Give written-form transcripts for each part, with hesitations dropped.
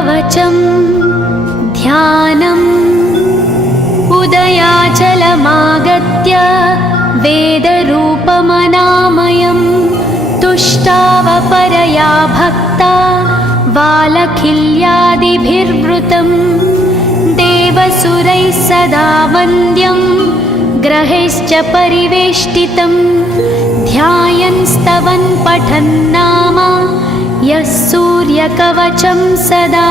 कवचं ध्यानम् उदयाचलमागत्य वेदरूपमनामयं तुष्टावपरया भक्ता वालखिल्यादिभिर्वृतं देवसुरैः सदा वन्द्यं ग्रहैश्च परिवेष्टितं ध्यायन् स्तवन् पठन् नाम यः सूर्यकवचं सदा।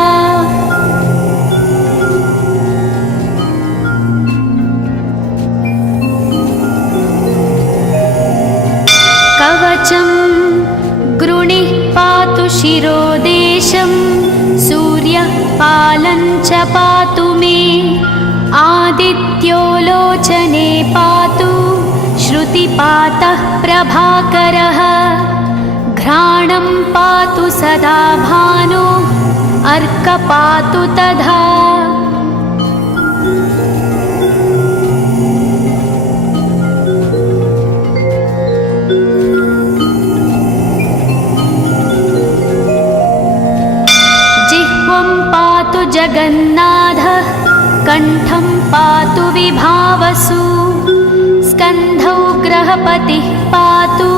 कवचं गृणिः पातु शिरोदेशं सूर्यः पालं च पातु मे आदित्यो लोचने पातु श्रुतिपातः प्रभाकरः घ्राणं पातु सदा भानो अर्कपातु तथा। जगन्नाथः कण्ठं पातु विभावसु स्कन्धौ ग्रहपतिः पातु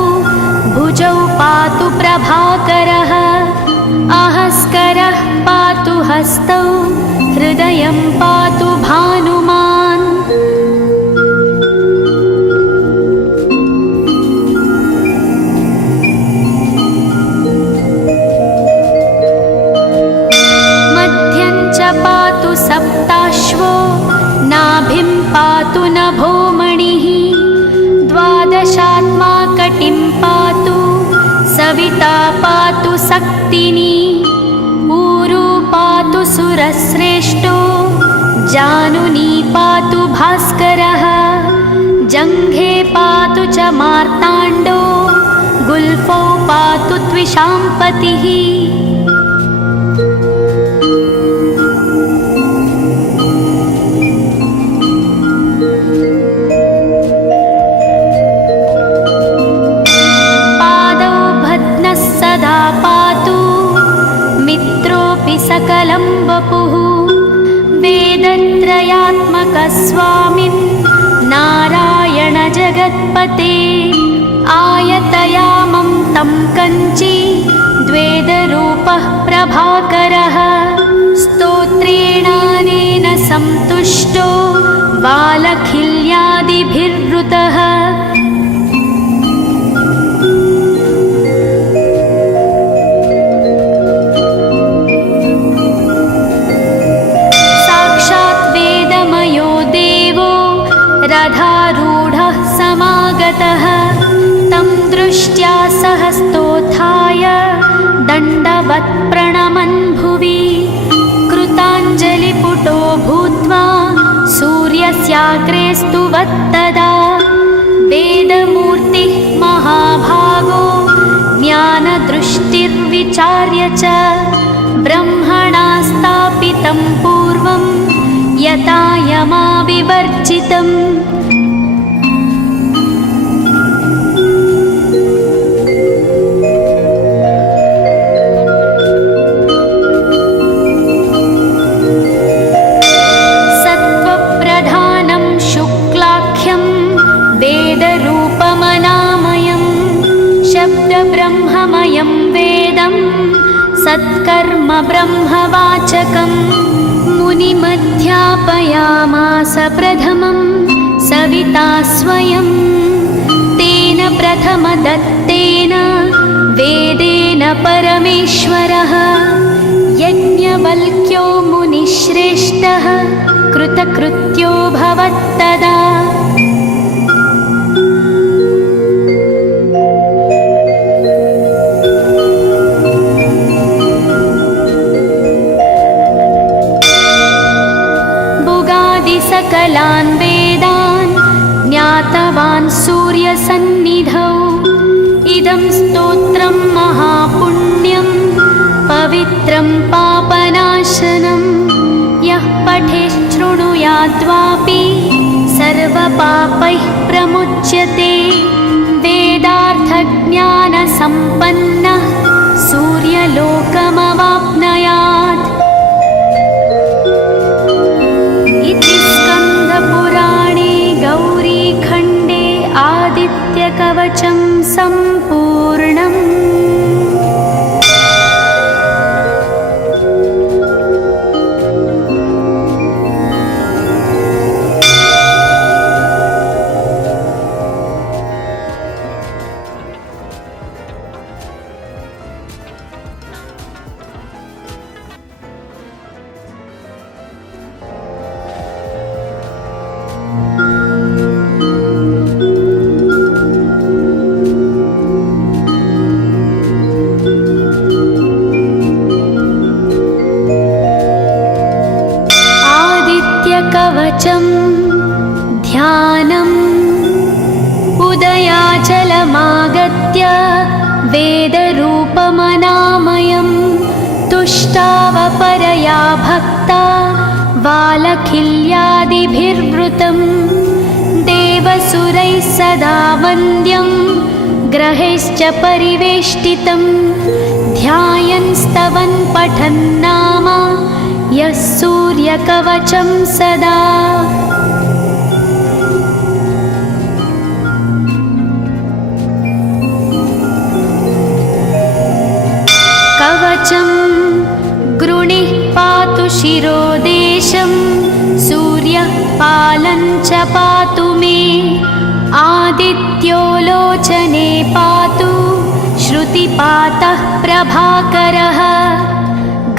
भुजौ पातु प्रभाकरः आहस्करः पातु हस्तौ हृदयं पातु भानुमान्। पातु सप्ताश्वो नाभिं पातु नभोमणिः द्वादशात्मा कटिं पातु सविता पातु सक्तिनी ऊरू पातु सुरश्रेष्ठो जानुनी पातु भास्करः जङ्घे पातु च मार्ताण्डो गुल्फौ पातु त्विषाम्पतिः। सकलं वपुः वेदत्रयात्मकस्वामिन् नारायण जगत्पते आयतयामं तं कञ्ची द्वेदरूपः प्रभाकरः स्तोत्रेणानेन सन्तुष्टो वालखिल्यादिभिर्वृतः रथारूढः समागतः तं दृष्ट्या सहस्तोत्थाय दण्डवत् प्रणमन् भुवि कृताञ्जलिपुटो भूत्वा सूर्यस्याग्रे स्तुवत्तदा वेदमूर्तिः महाभागो ज्ञानदृष्टिर्विचार्य च ब्रह्मणा स्थापितं पूर्वं यथा यमाविवर्जितम्। सत्त्वप्रधानं शुक्लाख्यं वेदरूपमनामयं शब्दब्रह्ममयं वेदं सत्कर्म ब्रह्मवाचकम् मुनिमध्यापयामास प्रथमं सविता स्वयं तेन प्रथमदत्तेन वेदेन परमेश्वरः यज्ञवल्क्यो मुनिश्रेष्ठः कृतकृत्यो भवत्तदा। सकलान् वेदान् ज्ञातवान् सूर्यसन्निधौ इदं स्तोत्रं महापुण्यं पवित्रं पापनाशनं यः पठेच्छृणुयाद्वापि सर्वपापैः प्रमुच्यते वेदार्थज्ञानसम्पन्नः सूर्यलोकमवाप्नुयात् सूर्यकवचं ध्यानम् उदयाचलमागत्य वेदरूपमनामयं तुष्टावपरया भक्ता वालखिल्यादिभिर्वृतं देवसुरैः सदा वन्द्यं ग्रहैश्च परिवेष्टितं ध्यायन् स्तवन् पठन् नाम यः सूर्यकवचं सदा। कवचं गृणिः पातु शिरोदेशं सूर्यः पालं च पातु मे आदित्यो लोचने पातु श्रुतिपातः प्रभाकरः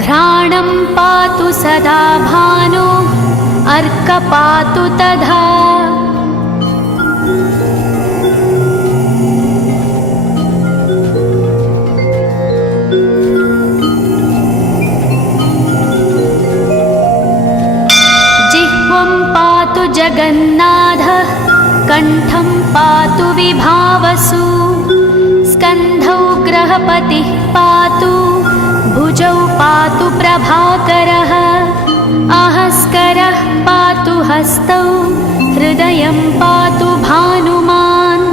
घ्राणं पातु सदा भानो अर्कपातु तथा। जगन्नाथः कण्ठं पातु विभावसु स्कन्धौ ग्रहपतिः पातु भुजौ पातु प्रभाकरः अहस्करः पातु हस्तौ हृदयं पातु भानुमान्।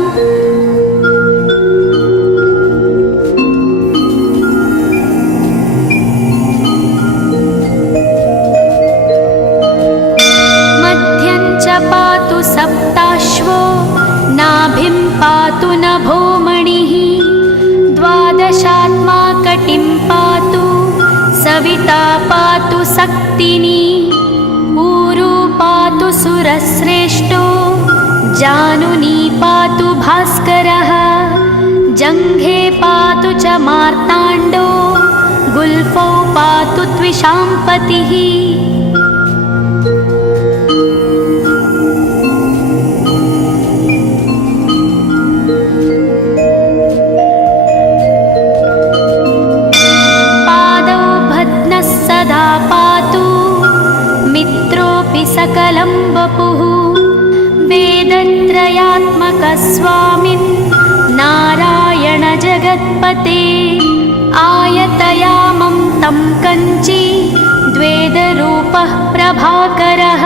पातु सप्ताश्वो नाभिं पातु नभोमणिः द्वादशात्मा कटिं पातु सविता पातु सक्तिनी ऊरू पातु सुरश्रेष्ठो जानुनी पातु भास्करः जङ्घे पातु च मार्ताण्डो गुल्फौ पातु त्विषाम्पतिः। सकलं वपुः वेदत्रयात्मकस्वामिन् नारायण जगत्पते आयतयामं तं कञ्ची द्वेदरूपः प्रभाकरः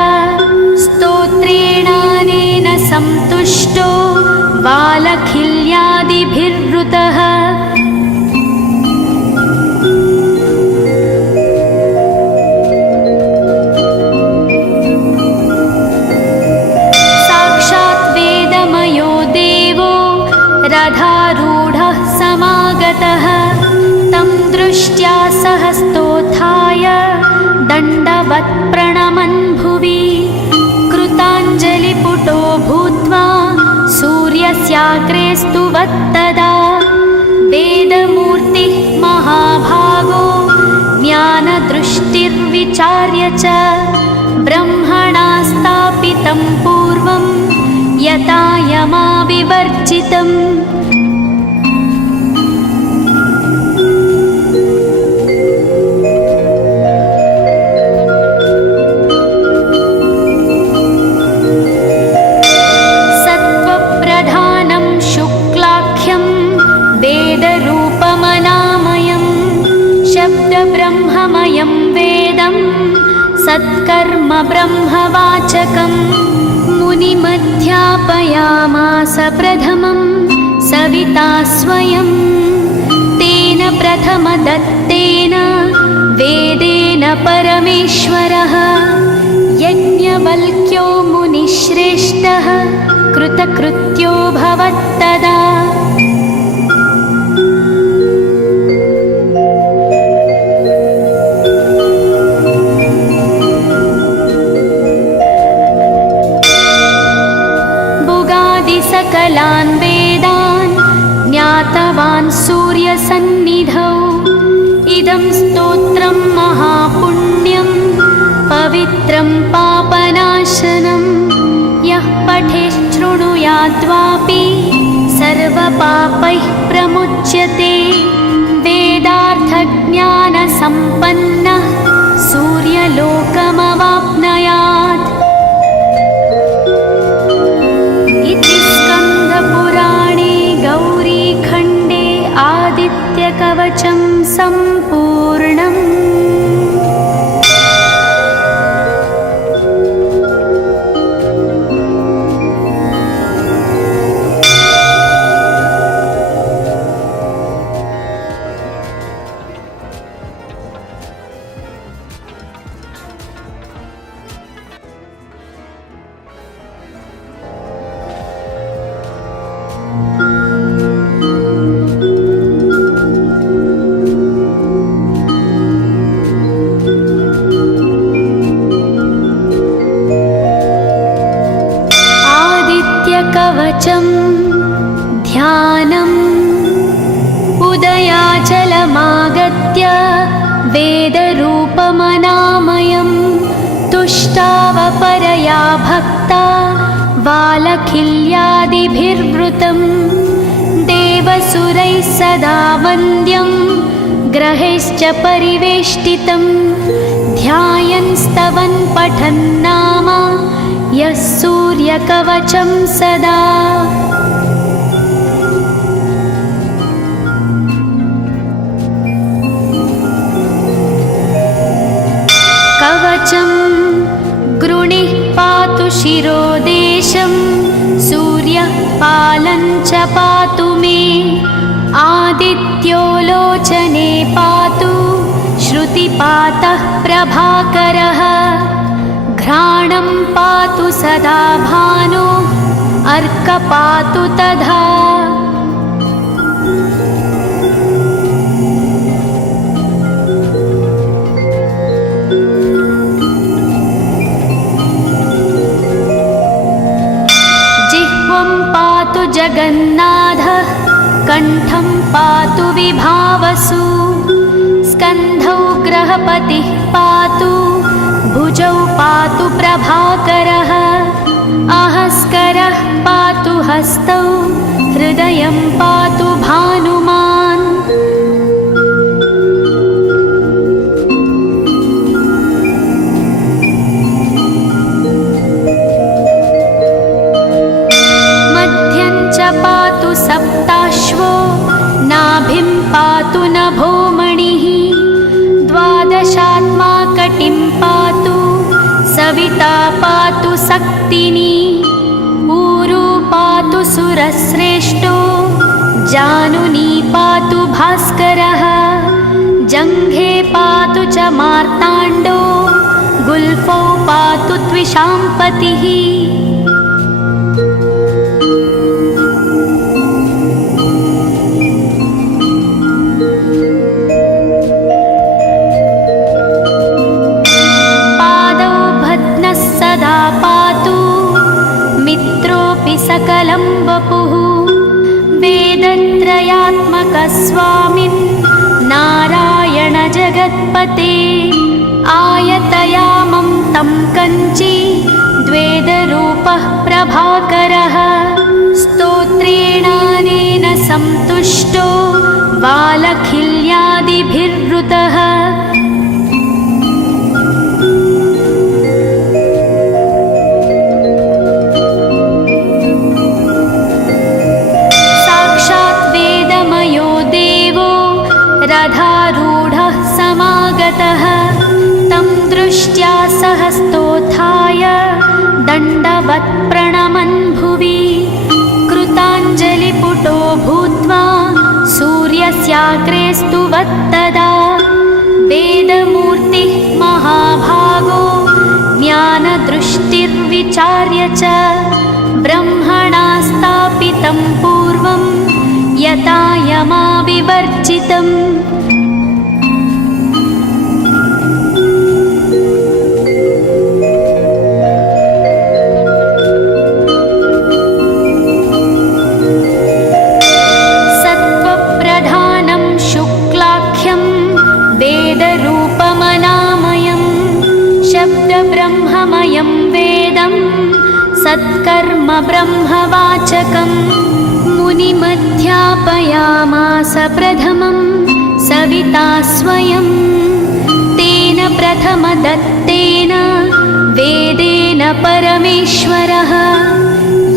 स्तोत्रेणानेन सन्तुष्टो वालखिल्यादिभिर्वृतः रथारूढः समागतः तं दृष्ट्या सहस्तोत्थाय दण्डवत् प्रणमन् भुवि कृताञ्जलिपुटो भूत्वा सूर्यस्याग्रे स्तुवत्तदा वेदमूर्तिः महाभागो ज्ञानदृष्टिर्विचार्य च ब्रह्मणा स्थापितं पूर्वं यथा यमाविवर्जितम्। सत्त्वप्रधानं शुक्लाख्यं वेदरूपमनामयं शब्दब्रह्ममयं वेदं सत्कर्म ब्रह्मवाचकम् मुनिमध्यापयामास प्रथमं सविता स्वयं तेन प्रथमदत्तेन वेदेन परमेश्वरः यज्ञवल्क्यो मुनिश्रेष्ठः कृतकृत्यो भवत्तदा। सकलान् वेदान् ज्ञातवान् सूर्यसन्निधौ इदं स्तोत्रं महापुण्यं पवित्रं पापनाशनं यः पठेच्छृणुयाद्वापि सर्वपापैः प्रमुच्यते वेदार्थज्ञानसम्पन्नः सूर्यलोकमवाप्नुयात्। कवचं सम्पूर्णम्। कवचं ध्यानम् उदयाचलमागत्य वेदरूपमनामयं तुष्टावपरया भक्ता वालखिल्यादिभिर्वृतं देवसुरैः सदा वन्द्यं ग्रहैश्च परिवेष्टितं ध्यायन् स्तवन् पठन् नाम यः सूर्यकवचं सदा। कवचं गृणिः पातु शिरोदेशं सूर्यः पालं च पातु मे आदित्यो लोचने पातु श्रुतिपातः प्रभाकरः घ्राणं पातु सदा भानो अर्क पातु तथा। जिह्वं पातु जगन्नाथः कण्ठं पातु विभावसु स्कन्धौ ग्रहपतिः पातु भुजौ पातु प्रभाकरः अहस्करः पातु हस्तौ हृदयं पातु भानुमान्। मध्यं च पातु सप्ताश्वो नाभिं पातु नभोमणिः द्वादशात्मा कटिं पातु सविता पातु सक्तिनी ऊरू पातु सुरश्रेष्ठो जानुनी पातु भास्करः जङ्घे पातु च मार्ताण्डो गुल्फौ पातु त्विषाम्पतिः। सदा पातु मित्रोऽपि सकलं वपुः वेदत्रयात्मकस्वामिन् नारायण जगत्पते आयतयामं तं कञ्ची द्वेदरूपः प्रभाकरः स्तोत्रेणानेन सन्तुष्टो वालखिल्यादिभिर्वृतः रथारूढः समागतः तं दृष्ट्या सहस्तोत्थाय दण्डवत् प्रणमन् भुवि कृताञ्जलिपुटो भूत्वा सूर्यस्याग्रे स्तुवत्तदा वेदमूर्तिः महाभागो ज्ञानदृष्टिर्विचार्य च ब्रह्मणा स्थापितं पूर्वं यथा यमाविवर्जितम्। सत्त्वप्रधानं शुक्लाख्यं वेदरूपमनामयं शब्दब्रह्ममयं वेदं सत्कर्म ब्रह्मवाचकम् मुनिमध्यापयामास प्रथमं सविता स्वयं तेन प्रथमदत्तेन वेदेन परमेश्वरः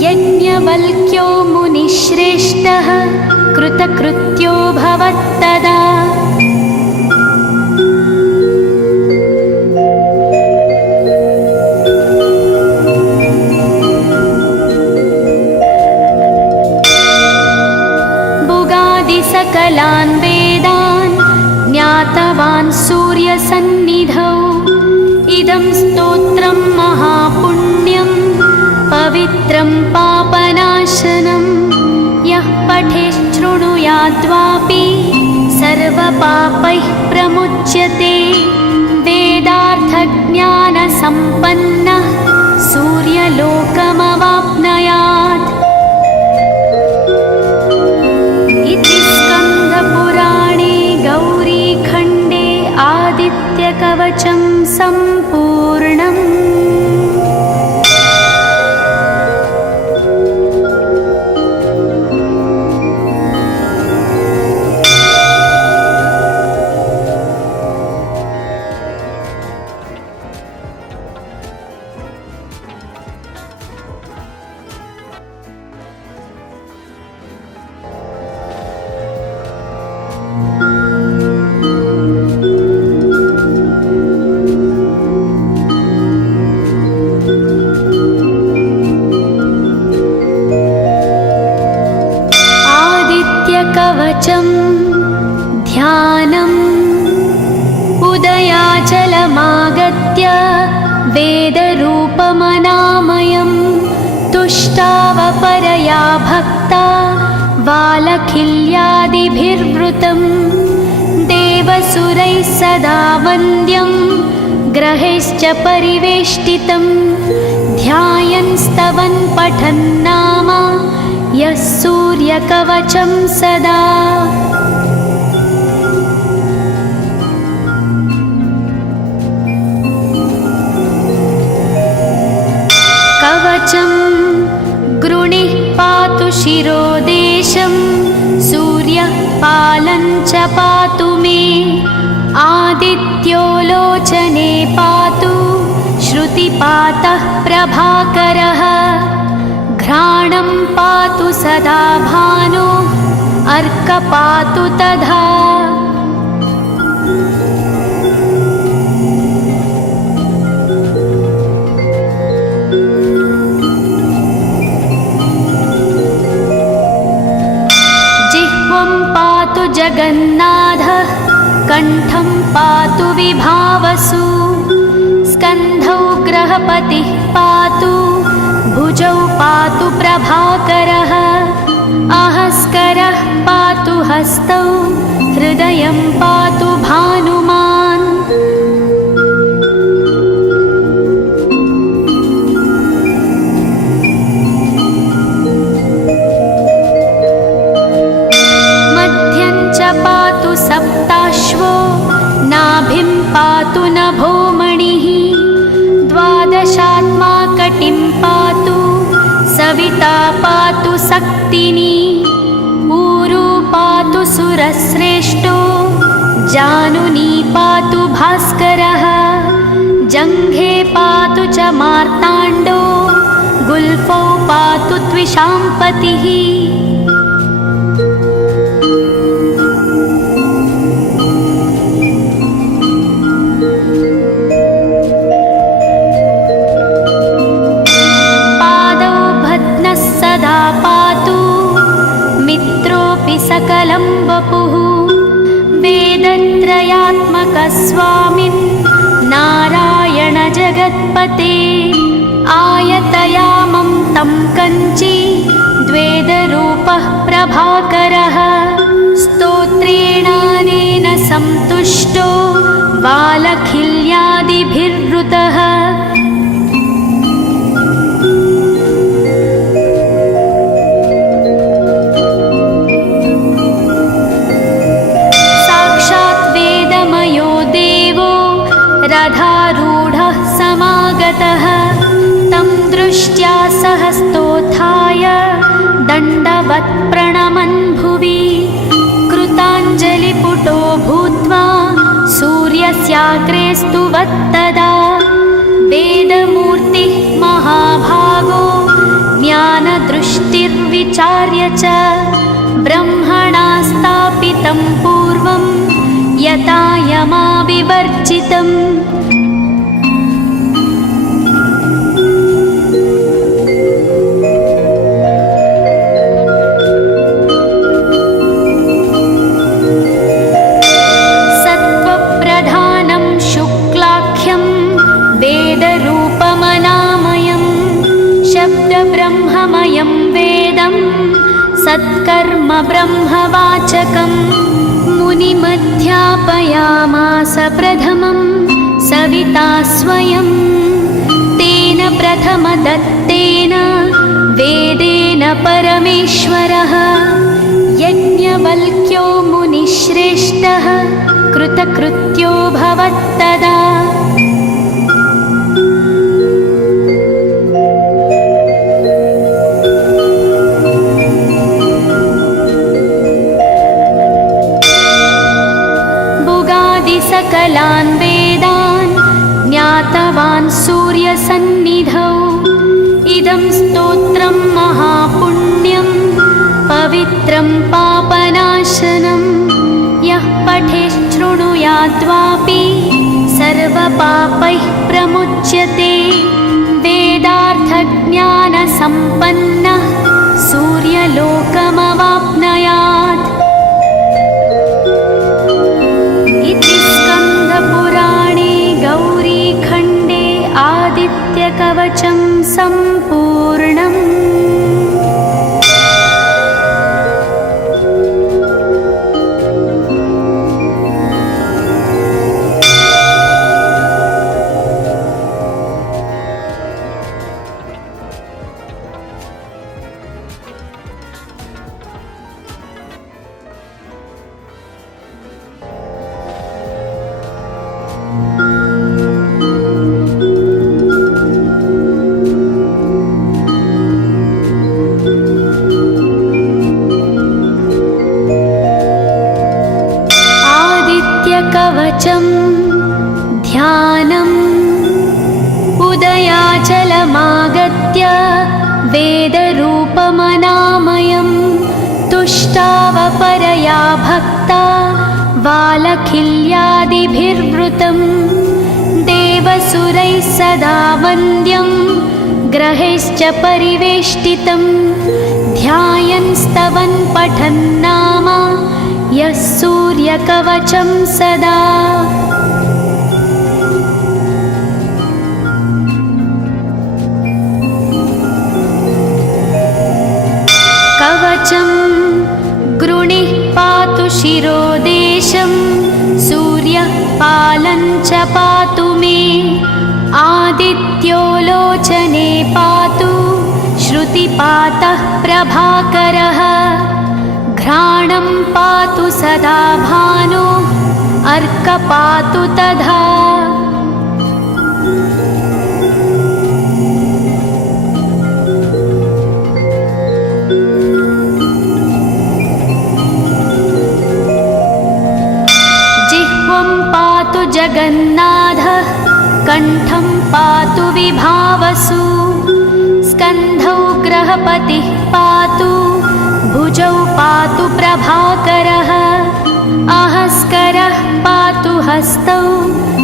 यज्ञवल्क्यो मुनिश्रेष्ठः कृतकृत्यो भवत्तदा। सन्निधौ इदं स्तोत्रं महापुण्यं पवित्रं पापनाशनं यः पठेच्छृणुयाद्वापि सर्वपापैः प्रमुच्यते वेदार्थज्ञानसम्पन्नः सूर्यलोकमवाप्नुयात् इति स्कन्दपुराणे गौरीखण्डे आदित्यकवचं सम्पूर्णम्। कवचं ध्यानम् उदयाचलमागत्य वेदरूपमनामयं तुष्टावपरया भक्ता वालखिल्यादिभिर्वृतं देवसुरैः सदा वन्द्यं ग्रहैश्च परिवेष्टितं ध्यायन् स्तवन् पठन् नाम यः सूर्यकवचं सदा। कवचं गृणिः पातु शिरोदेशं सूर्यः पालं च पातु मे आदित्यो लोचने पातु श्रुतिपातः प्रभाकरः घ्राणं पातु सदा भानो अर्क पातु तथा जिह्वं पातु जगन्नाथः कण्ठं पातु विभावसु स्कन्धौ ग्रहपतिः पातु भुजौ पातु प्रभाकरः अहस्करः पातु हस्तौ हृदयं पातु भानुमान् मध्यं च पातु सप्ताश्वो नाभिं पातु नभोमणिः द्वादशात्मा कटिं पातु सविता पातु सक्तिनी ऊरू पातु सुरश्रेष्ठो जानुनी पातु भास्करः जङ्घे पातु च मार्ताण्डो गुल्फौ पातु त्विषाम्पतिः सकलं वपुः वेदत्रयात्मकस्वामिन् नारायण जगत्पते आयतयामं तं कञ्ची द्वेदरूपः प्रभाकरः स्तोत्रेणानेन सन्तुष्टो वालखिल्यादिभिर्वृतः रथारूढः समागतः तं दृष्ट्या सहस्तोत्थाय दण्डवत् प्रणमन् भुवि कृताञ्जलिपुटो भूत्वा सूर्यस्याग्रे स्तुवत्तदा वेदमूर्तिः महाभागो ज्ञानदृष्टिर्विचार्य च ब्रह्मणा स्थापितं पूर्वं यथा यमाविवर्जितम् सत्त्वप्रधानं संध्यापयामास प्रथमं सविता स्वयं तेन प्रथमदत्तेन वेदेन परमेश्वरः यज्ञवल्क्यो मुनिश्रेष्ठः कृतकृत्यो भवत्तदा। सकलान् वेदान् ज्ञातवान् सूर्यसन्निधौ इदं स्तोत्रं महापुण्यं पवित्रं पापनाशनं यः पठेच्छृणुयाद्वापि सर्वपापैः प्रमुच्यते वेदार्थज्ञानसम्पन्नः सूर्यलोकमवाप्नुयात्। पुराणे गौरीखण्डे आदित्यकवचं सम्पूर्णम्। कवचं ध्यानम् उदयाचलमागत्य वेदरूपमनामयं तुष्टावपरया भक्ता वालखिल्यादिभिर्वृतं देवसुरैः सदा वन्द्यं ग्रहैश्च परिवेष्टितं ध्यायन् स्तवन् पठन् नाम यः सूर्यकवचं सदा। कवचं गृणिः पातु शिरोदेशं सूर्यः पालं च पातु मे आदित्यो लोचने पातु श्रुतिपातः प्रभाकरः घ्राणं पातु सदा भानो अर्क पातु तथा। जिह्वं पातु जगन्नाथः कण्ठं पातु विभावसु स्कन्धौ ग्रहपतिः पातु भुजौ पातु प्रभाकरः अहस्करः पातु हस्तौ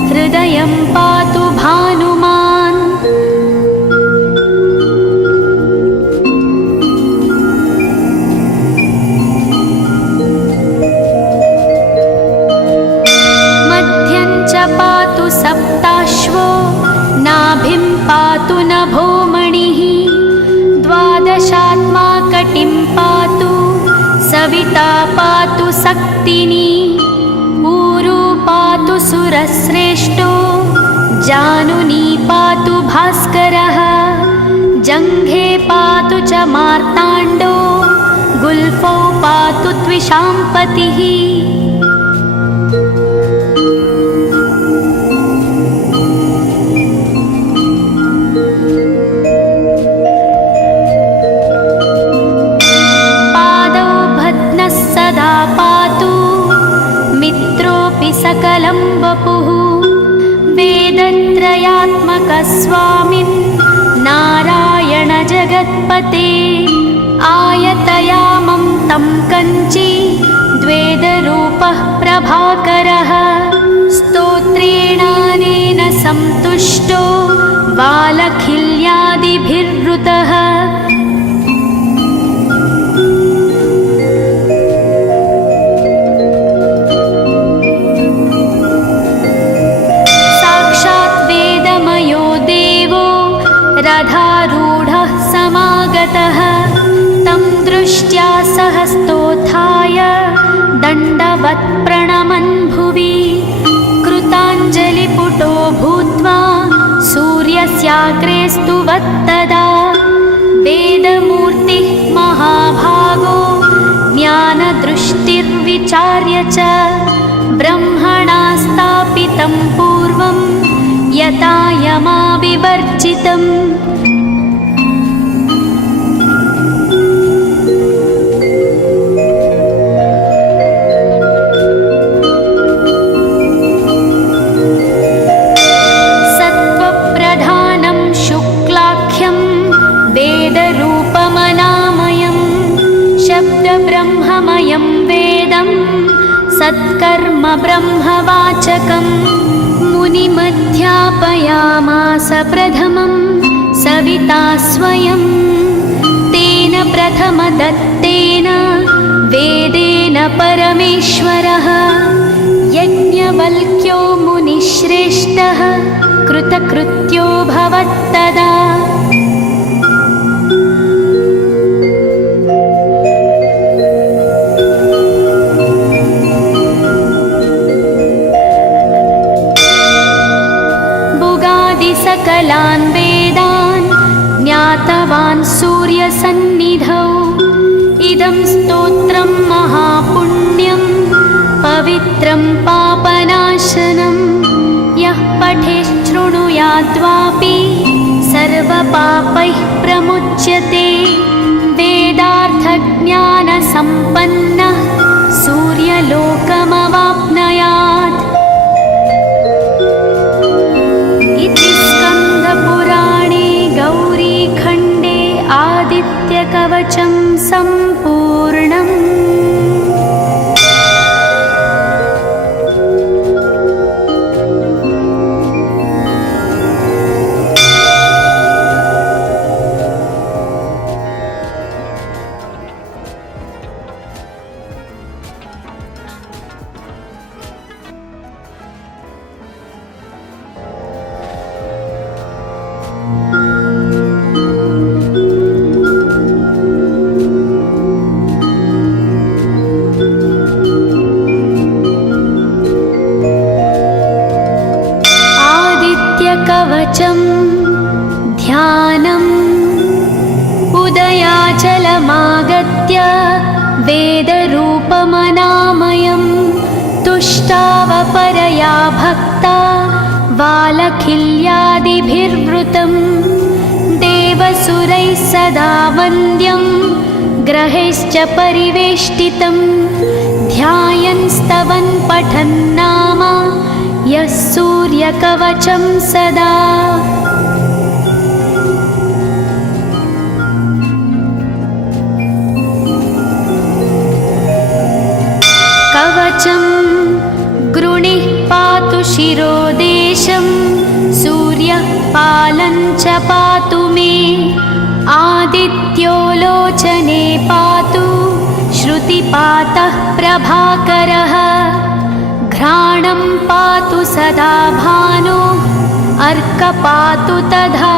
हृदयं पातु भानुमान्। मध्यं च पातु सप्ताश्वो नाभिं पातु नभोमणिः द्वादशात्मा कटिं पातु सविता पातु सक्तिनी ऊरू पातु सुरश्रेष्ठो जानुनी पातु भास्करः जङ्घे पातु च मार्ताण्डो गुल्फौ पातु त्विषाम्पतिः। सकलं वपुः वेदत्रयात्मकस्वामिन् नारायण जगत्पते आयतयामं तं कञ्ची द्वेदरूपः प्रभाकरः स्तोत्रेणानेन सन्तुष्टो वालखिल्यादिभिर्वृतः। रथारूढः समागतः तं दृष्ट्या सहस्तोत्थाय दण्डवत् प्रणमन् जाग्रेस्तु वत्तदा वेदमूर्तिः महाभागो ज्ञानदृष्टिर्विचार्य च ब्रह्मणा स्थापितं पूर्वं यथा यमाविवर्जितम्। सत्त्वप्रधानं शुक्लाख्यं वेदरूपमनामयं शब्दब्रह्ममयं वेदं सत्कर्म ब्रह्मवाचकम्। मुनिमध्यापयामास प्रथमं सविता स्वयं तेन प्रथमदत्तेन वेदेन परमेश्वरः। यज्ञवल्क्यो मुनिश्रेष्ठः कृतकृत्यो भवत्तदा। सकलान् वेदान् ज्ञातवान् सूर्यसन्निधौ इदं स्तोत्रं महापुण्यं पवित्रं पापनाशनं यः पठेच्छृणुयाद्वापि सर्वपापैः प्रमुच्यते। वेदार्थज्ञानसम्पन्नः सूर्यलोकमवाप्नुयात्। इति स्कन्दपुराणे गौरीखण्डे आदित्यकवचं सम्पूर्णम्। कवचं ध्यानम् उदयाचलमागत्य वेदरूपमनामयं तुष्टावपरया भक्ता वालखिल्यादिभिर्वृतं देवसुरैः सदा वन्द्यं ग्रहैश्च परिवेष्टितं ध्यायन् स्तवन् पठन् नाम यः सूर्यकवचं सदा। कवचं गृणिः पातु शिरोदेशं सूर्यः पालं च पातु मे आदित्यो लोचने पातु श्रुतिपातः प्रभाकरः घ्राणं पातु सदा भानो अर्क पातु तथा।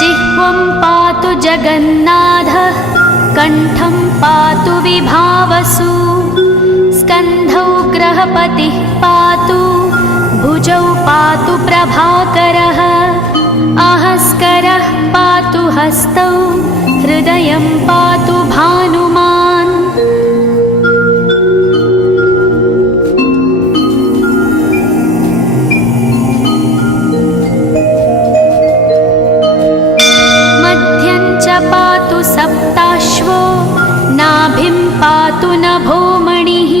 जिह्वं पातु जगन्नाथः कण्ठं पातु विभावसु स्कन्धौ ग्रहपतिः पातु भुजौ पातु प्रभाकरः आहस्करः पातु हस्तौ हृदयं पातु भानुमान्। मध्यं च पातु सप्ताश्वो नाभिं पातु नभोमणिः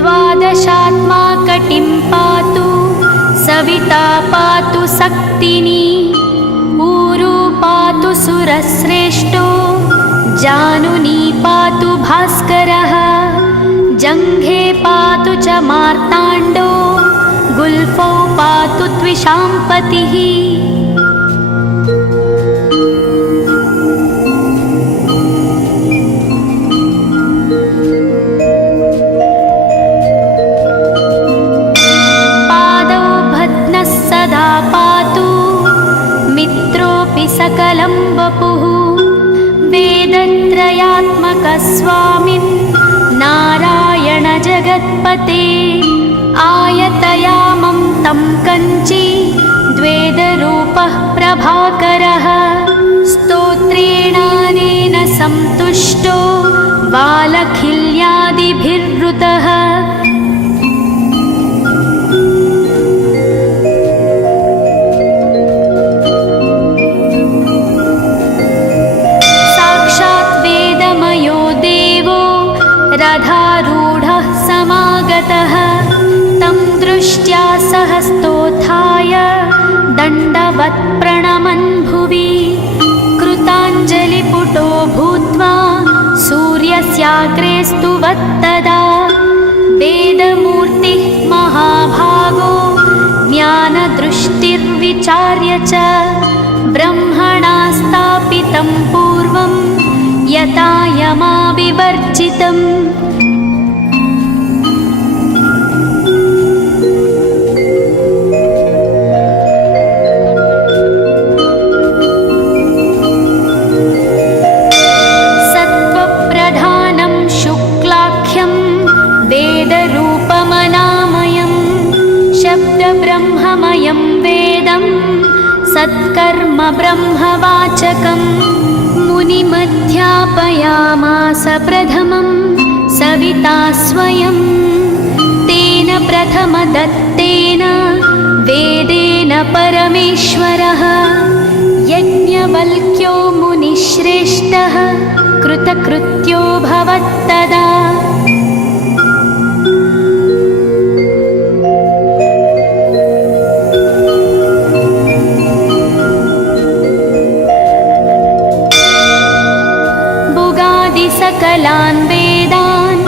द्वादशात्मा कटिं पातु सविता पातु सक्तिनी ऊरू पातु सुरश्रेष्ठो जानुनी पातु भास्करः जङ्घे पातु च मार्ताण्डो गुल्फौ पातु त्विषाम्पतिः। सकलं वपुः सर्वस्वामिन् नारायण जगत्पते आयतयामं तं कञ्ची द्वेदरूपः प्रभाकरः स्तोत्रेणानेन सन्तुष्टो वालखिल्यादिभिर्वृतः साक्षात् वेदमयो देवो रथारूढः समागतः तं दृष्ट्या सहस्तोत्थाय दण्डवत् प्रणमन् भुवि कृताञ्जलिपुटो भूत्वा सूर्यस्याग्रे स्तुवत्तदा वेदमूर्तिः महाभागो ज्ञानदृष्टिर्विचार्य च ब्रह्मणा स्थापितं पूर्वं यथा यमाविवर्जितम् वेदरूपमनामयं शब्दब्रह्ममयं वेदं सत्कर्म ब्रह्मवाचकं मुनिमध्यापयामास प्रथमं सविता स्वयं तेन प्रथमदत्तेन वेदेन परमेश्वरः यज्ञवल्क्यो मुनिश्रेष्ठः कृतकृत्यो भवत्तदा सकलान् वेदान्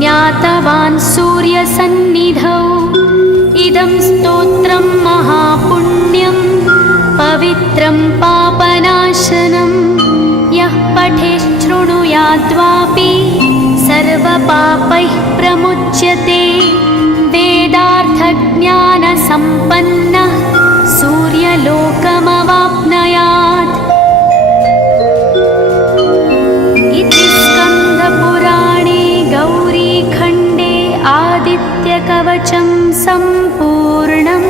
ज्ञातवान् सूर्यसन्निधौ इदं स्तोत्रं महापुण्यं पवित्रं पापनाशनं यः पठेच्छृणुयाद्वापि सर्वपापैः प्रमुच्यते वेदार्थज्ञानसम्पन्नः सूर्यलोकमवाप्नुयात् गौरीखण्डे आदित्यकवचं सम्पूर्णम्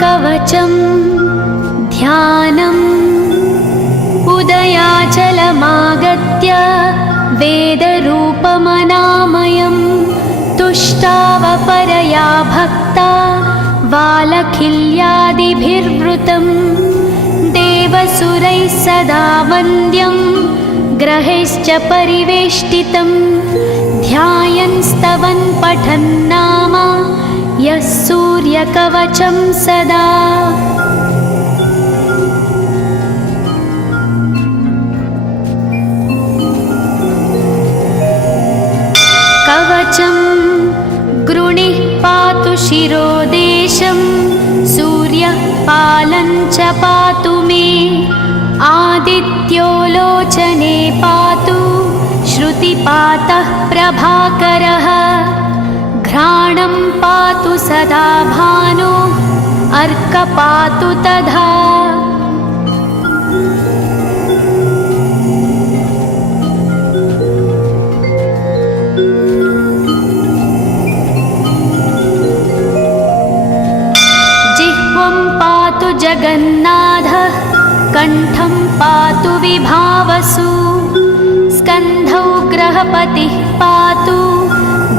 कवचं ध्यानम् उदयाचलमागत्य वेदरूपमनामयं तुष्टावपरया भक्ता वालखिल्यादिभिर्वृतं देवसुरैः सदा वन्द्यं ग्रहैश्च परिवेष्टितं ध्यायन् स्तवन् पठन् नाम यः सूर्यकवचं सदा कवचं गृणिः पातु शिरोदेशं सूर्यः पालं च पातु मे आदित्यो लोचने पातु श्रुतिपातः प्रभाकरः घ्राणं पातु सदा भानो अर्क पातु तथा जिह्वं पातु जगन्नाथः कण्ठं पातु विभावसु स्कन्धौ ग्रहपतिः पातु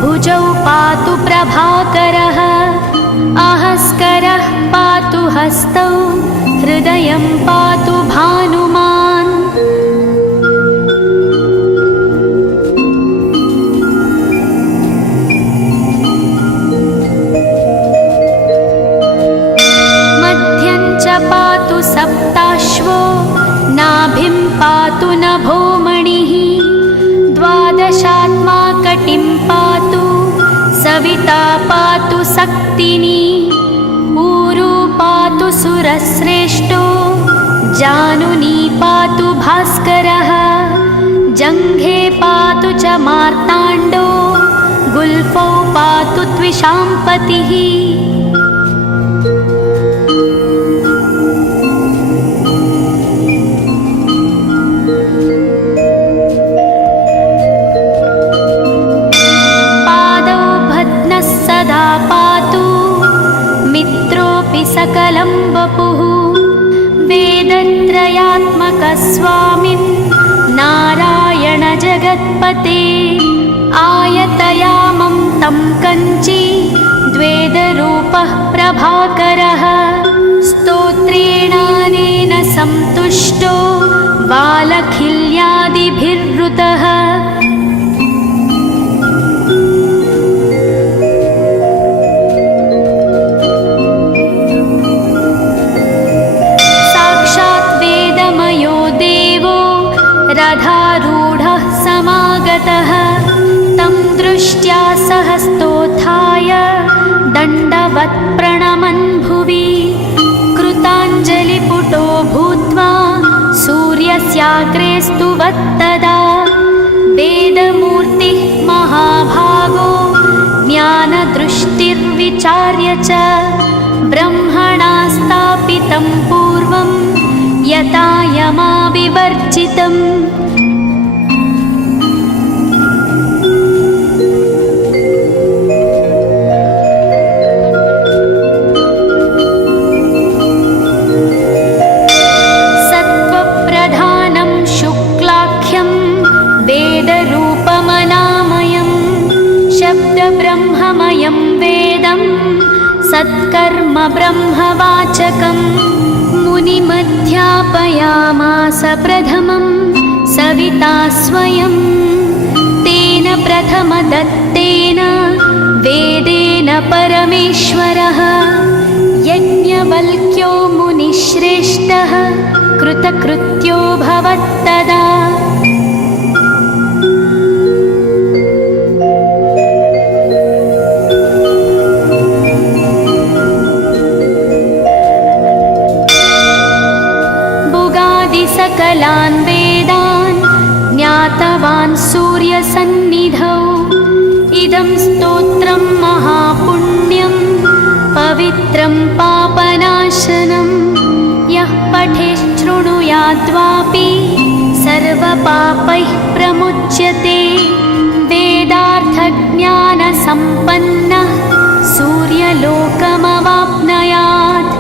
भुजौ पातु प्रभाकरः अहस्करः पातु हस्तौ हृदयं पातु भानुमान् मध्यं वर्तिनी ऊरू पातु सुरश्रेष्ठो जानुनी पातु भास्करः जङ्घे पातु च मार्ताण्डो गुल्फौ पातु त्विषाम्पतिः पादौ भद्नः सदा पातु मित्रोऽपि सकलं वपुः वेदत्रयात्मकः स्वामिन् नारायण जगत्पते आयतयामं तं कञ्ची द्वेदरूपः प्रभाकरः स्तोत्रेणानेन सन्तुष्टो बालखिल्यादिभिर्वृतः साक्षात् वेदमयो देवो रथारूढः समागतः तं दृष्ट्या सहस्तोत्थाय दण्डवत् प्रणमन् भुवि कृताञ्जलिपुटो भूत्वा सूर्यस्याग्रे स्तुवत्तदा वेदमूर्तिः महाभागो ज्ञानदृष्टिर्विचार्य च ब्रह्मणा स्थापितं पूर्वं यथा यमाविवर्जितम् सत्त्वप्रधानं शुक्लाख्यं वेदरूपमनामयं शब्दब्रह्ममयं वेदं सत्कर्म ब्रह्मवाचकम् मुनिमध्यापयामास प्रथमं सविता स्वयं तेन प्रथमदत्तेन वेदेन परमेश्वरः यज्ञवल्क्यो मुनिश्रेष्ठः कृतकृत्यो भवत्तदा सकलान् वेदान् ज्ञातवान् सूर्यसन्निधौ इदं स्तोत्रं महापुण्यं पवित्रं पापनाशनं यः पठेच्छृणुयाद्वापि सर्वपापैः प्रमुच्यते वेदार्थज्ञानसम्पन्नः सूर्यलोकमवाप्नुयात्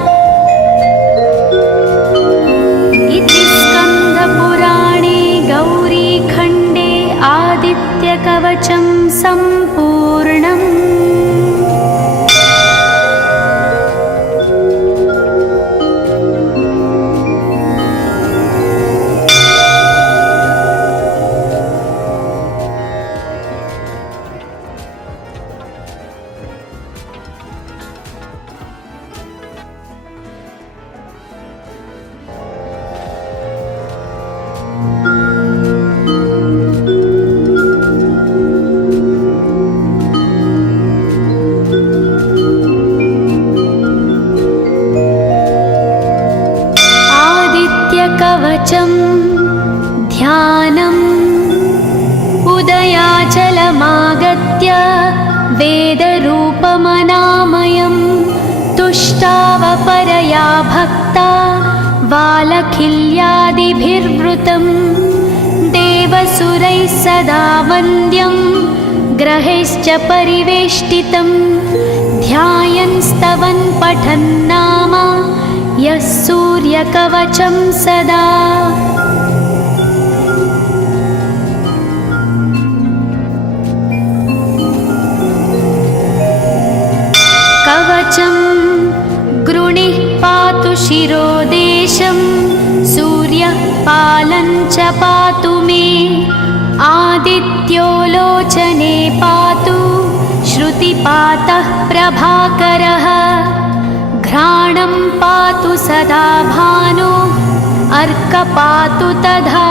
इति स्कन्दपुराणे गौरीखण्डे आदित्यकवचं सम्पूर्णम्। कवचं ध्यानम् उदयाचलमागत्य वेदरूपमनामयं तुष्टावपरया भक्ता बालखिल्यादिभिर्वृतं देवसुरैः सदा वन्द्यं ग्रहैश्च परिवेष्टितं ध्यायन् स्तवन् पठन् नाम यः सूर्यकवचं सदा कवचं गृणिः पातु शिरोदेशं सूर्यः पालं च पातु मे आदित्यो लोचने पातु श्रुतिपातः प्रभाकरः घ्राणं पातु सदा भानो अर्कपातु तथा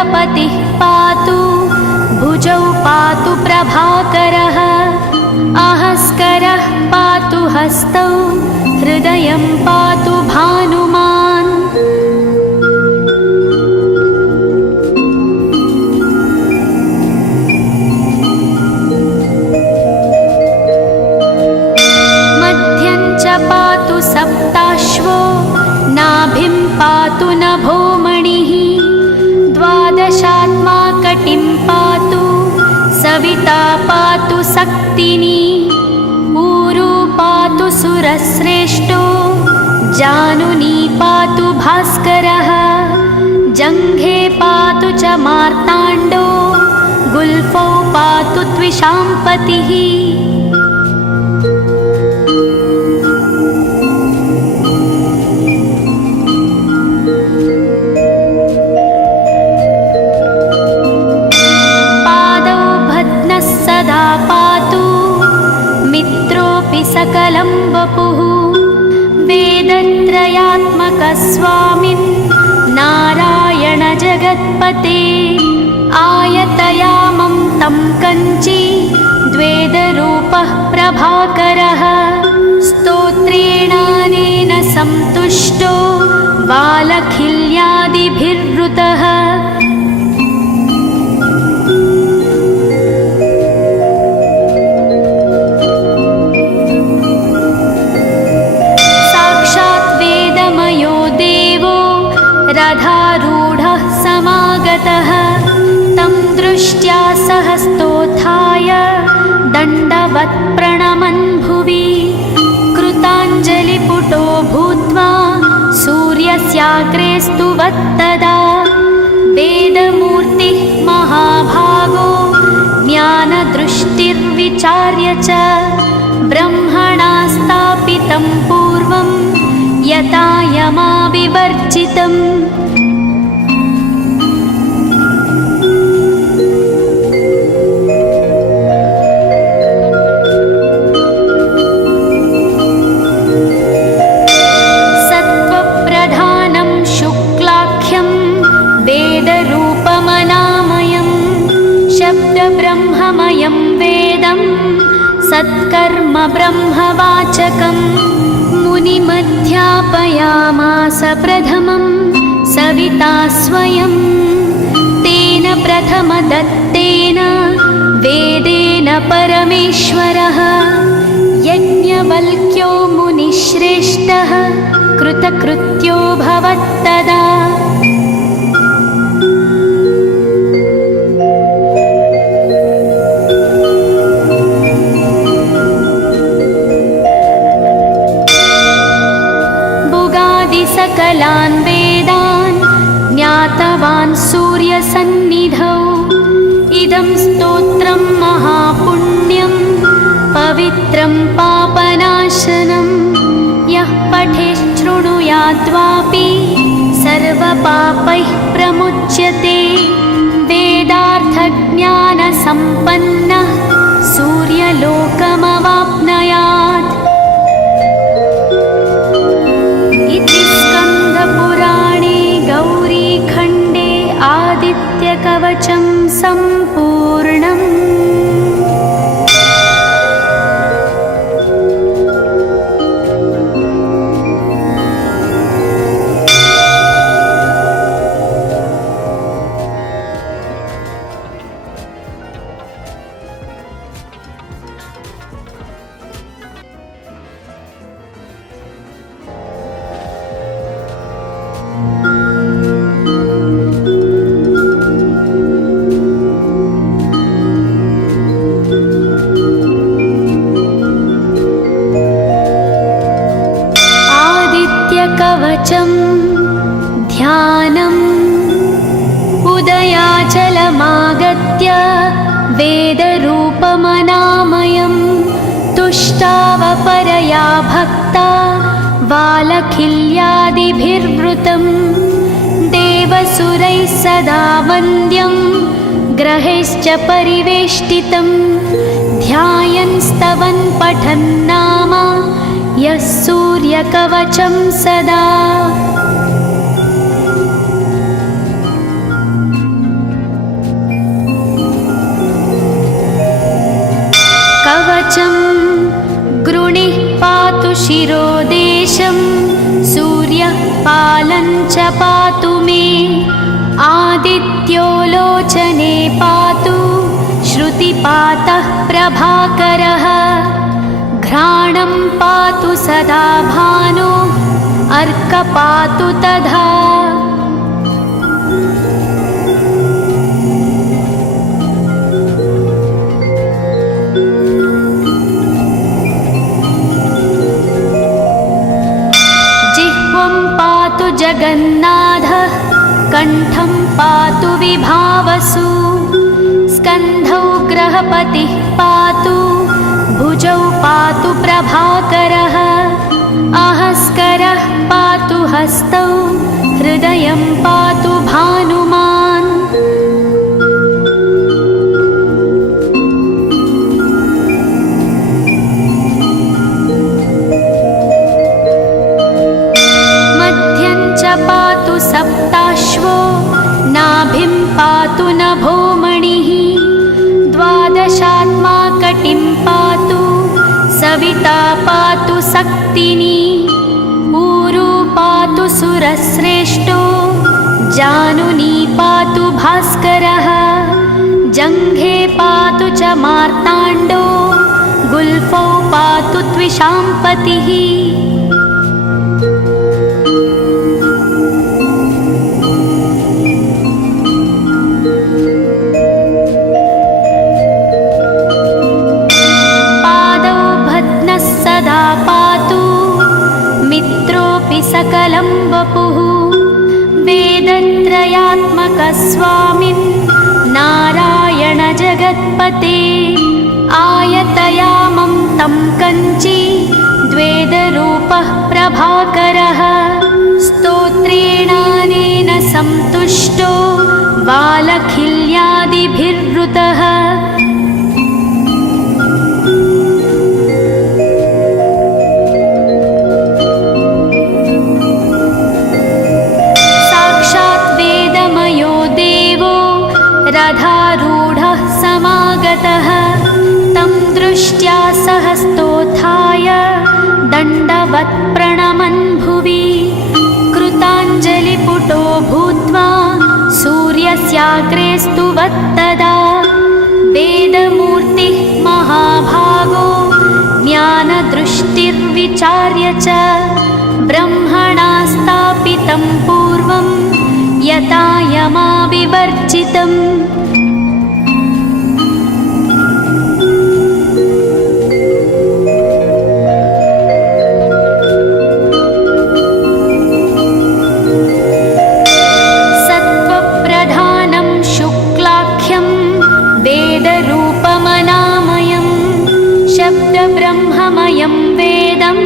ग्रहपतिः पातु भुजौ पातु प्रभाकरः अहस्करः पातु हस्तौ हृदयं पातु भानुमान् मध्यं च पातु सप्ताश्वो नाभिं पातु नभोमणिः द्वादशात्मा कटिं पातु सविता पातु सक्तिनी ऊरू पातु सुरश्रेष्ठो जानुनी पातु भास्करः जङ्घे पातु च मार्ताण्डो गुल्फौ पातु त्विषाम्पतिः सकलं वपुः वेदत्रयात्मकस्वामिन् नारायण जगत्पते आयतयामं तं कञ्ची द्वेदरूपः प्रभाकरः स्तोत्रेणानेन सन्तुष्टो बालखिल्यादिभिर्वृतः रथारूढः समागतः तं दृष्ट्या सहस्तोत्थाय दण्डवत् प्रणमन् भुवि कृताञ्जलिपुटो भूत्वा सूर्यस्याग्रे स्तुवत्तदा वेदमूर्तिः महाभागो ज्ञानदृष्टिर्विचार्य च ब्रह्मणा स्थापितं पूर्वं यथा यमाविवर्जितम् सत्त्वप्रधानं शुक्लाख्यं वेदरूपमनामयं शब्दब्रह्ममयं वेदं सत्कर्म ब्रह्मवाचकम् मुनिमध्यापयामास प्रथमं सविता स्वयं तेन प्रथमदत्तेन वेदेन परमेश्वरः यज्ञवल्क्यो मुनिश्रेष्ठः कृतकृत्यो भवत्तदा सकलान् वेदान् ज्ञातवान् सूर्यसन्निधौ इदं स्तोत्रं महापुण्यं पवित्रं पापनाशनं यः पठेच्छृणुयाद्वापि सर्वपापैः प्रमुच्यते वेदार्थज्ञानसम्पन्नः सूर्यलोकमवाप्नुयात् इति स्कन्दपुराणे गौरीखण्डे आदित्यकवचं सम्पूर्णम्। कवचं ध्यानम् उदयाचलमागत्य वेदरूपमनामयं तुष्टावपरया भक्ता वालखिल्यादिभिर्वृतं देवसुरैः सदा वन्द्यं ग्रहैश्च परिवेष्टितं ध्यायन् स्तवन् पठन् नाम यः सूर्यकवचं सदा। पातु शिरोदेशं सूर्यः पालं च पातु मे आदित्यो लोचने पातु श्रुतिपातः प्रभाकरः घ्राणं पातु सदा भानो अर्क पातु तथा जिह्वं पातु जगन्नाथः कण्ठं पातु विभावसु स्कन्धौ ग्रहपतिः पातु भुजौ पातु प्रभाकरः अहस्करः पातु हस्तौ हृदयं पातु भानुमान् मध्यं च पातु सप्ताश्वो नाभिं पातु नभोमणिः द्वादशात्मा कटिं पातु सविता पातु सक्तिनी ऊरू पातु सुरश्रेष्ठो जानुनी पातु भास्करः जङ्घे पातु च मार्ताण्डो गुल्फौ पातु त्विषाम्पतिः सकलं वपुः वेदत्रयात्मकस्वामिन् नारायण जगत्पते आयतयामं तं कञ्ची द्वेदरूपः प्रभाकरः स्तोत्रेणानेन सन्तुष्टो बालखिल्यादिभिर्वृतः रथारूढः समागतः तं दृष्ट्या सहस्तोत्थाय दण्डवत् प्रणमन् भुवि कृताञ्जलिपुटो भूत्वा सूर्यस्याग्रे स्तुवत्तदा वेदमूर्तिः महाभागो ज्ञानदृष्टिर्विचार्य च ब्रह्मणा स्थापितं पूर्वं यथा यमाविवर्जितम् सत्त्वप्रधानं शुक्लाख्यं वेदरूपमनामयं शब्दब्रह्ममयं वेदं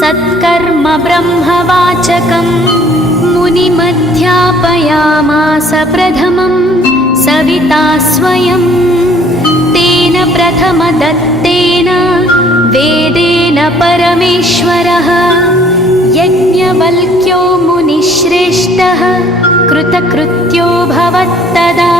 सत्कर्म ब्रह्मवाचकम् मुनिमध्यापयामास प्रथमं सविता स्वयं तेन प्रथमदत्तेन वेदेन परमेश्वरः यज्ञवल्क्यो मुनिश्रेष्ठः कृतकृत्यो भवत्तदा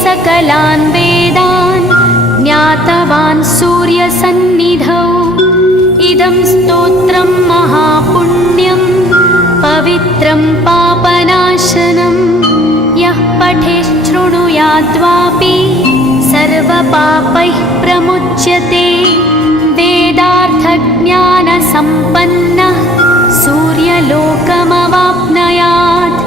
सकलान् वेदान् ज्ञातवान् सूर्यसन्निधौ इदं स्तोत्रं महापुण्यं पवित्रं पापनाशनं यः पठेच्छृणुयाद्वापि सर्वपापैः प्रमुच्यते वेदार्थज्ञानसम्पन्नः सूर्यलोकमवाप्नुयात्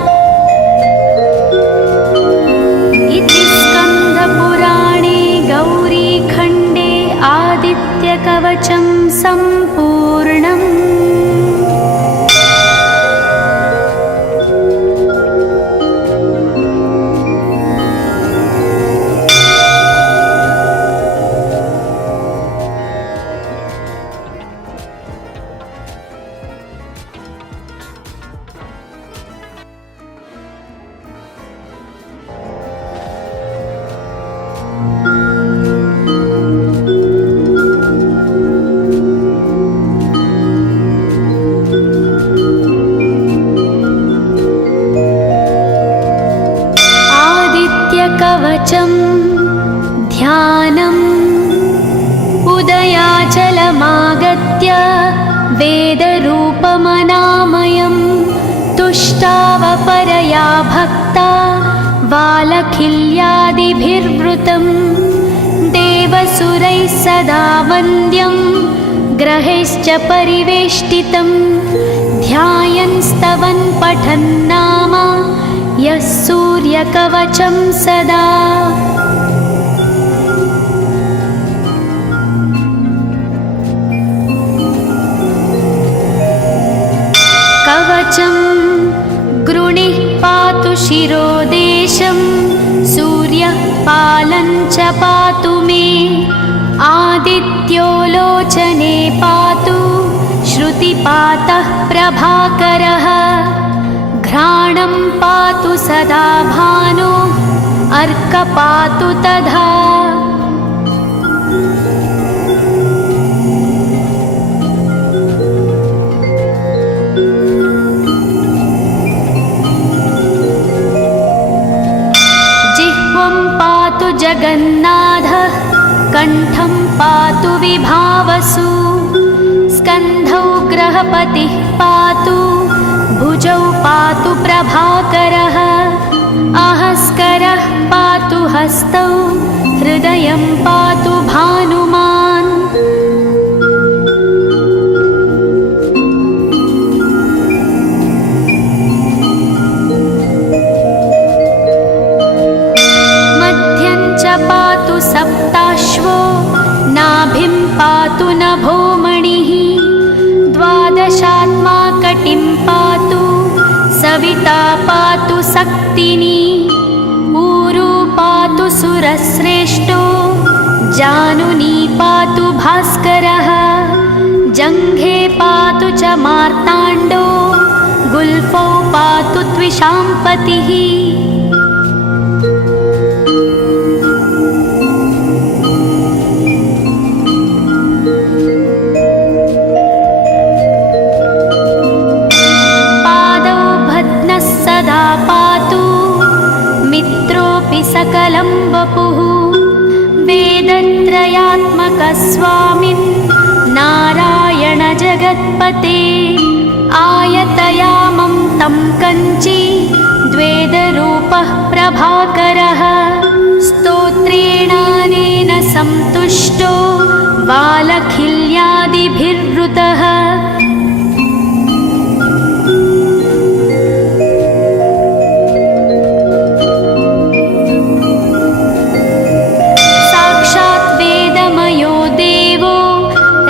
पुराणे गौरीखण्डे आदित्यकवचं सम्पूर्णम्। कवचं ध्यानम् उदयाचलमागत्य वेदरूपमनामयं तुष्टावपरया भक्ता वालखिल्यादिभिर्वृतं देवसुरैः सदा वन्द्यं ग्रहैश्च परिवेष्टितं ध्यायन् स्तवन् पठन् नाम यः सूर्यकवचं सदा। कवचं गृणिः पातु शिरोदेशं सूर्यः पालं च पातु मे आदित्यो लोचने पातु श्रुतिपातः प्रभाकरः घ्राणं पातु सदा भानो अर्कपातु तथा। जिह्वं पातु जगन्नाथः कण्ठं पातु विभावसु स्कन्धौ ग्रहपतिः पातु भुजौ पातु प्रभाकरः अहस्करः पातु हस्तौ हृदयं पातु भानुमान्। मध्यं च पातु सप्ताश्वो नाभिं पातु नभोमणिः द्वादशात्मा कटिं पातु सविता पातु सक्तिनी ऊरू पातु सुरश्रेष्ठो जानुनी पातु भास्करः जङ्घे पातु च मार्ताण्डो गुल्फौ पातु त्विषाम्पतिः। सकलं वपुः वेदत्रयात्मकस्वामिन् नारायण जगत्पते आयतयामं तं कञ्ची द्वेदरूपः प्रभाकरः स्तोत्रेणानेन सन्तुष्टो वालखिल्यादिभिर्वृतः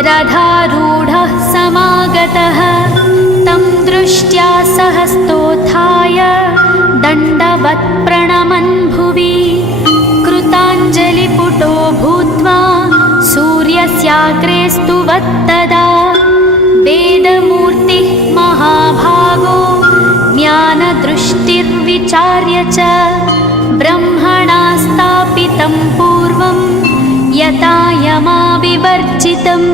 रथारूढः समागतः तं दृष्ट्या सहस्तोत्थाय दण्डवत् प्रणमन् भुवि कृताञ्जलिपुटो भूत्वा सूर्यस्याग्रे स्तुवत्तदा वेदमूर्तिः महाभागो ज्ञानदृष्टिर्विचार्य च ब्रह्मणा स्थापितं पूर्वं यथा यमाविवर्जितम्।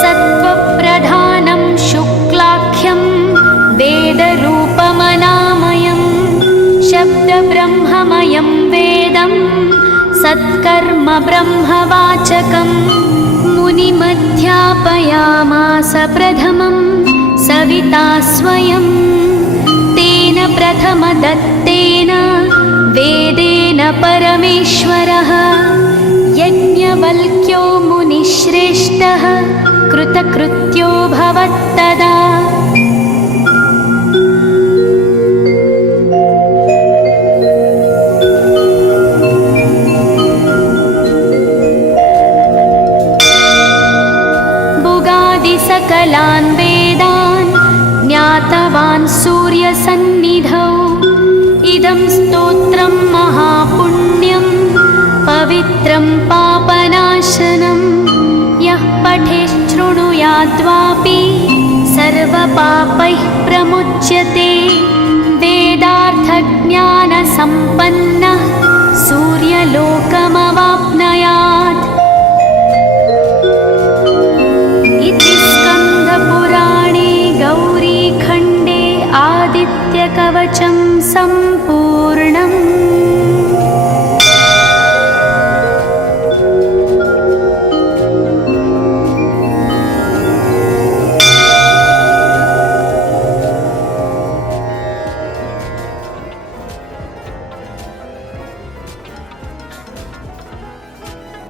सत्त्वप्रधानं शुक्लाख्यं वेदरूपमनामयं शब्दब्रह्ममयं वेदं सत्कर्म ब्रह्मवाचकम् मुनिमध्यापयामास प्रथमं सविता स्वयं तेन प्रथमदत्तेन वेदेन परमेश्वरः यज्ञवल्क्यो मुनिश्रेष्ठः कृतकृत्यो भवत्तदा। सकलान् वेदान् ज्ञातवान् सूर्यसन्निधौ इदं स्तोत्रं महापुण्यं पवित्रं पापनाशनं यः पठेच्छृणुयाद्वापि सर्वपापैः प्रमुच्यते वेदार्थज्ञानसम्पन्नः सूर्यलोकमवाप्नोति।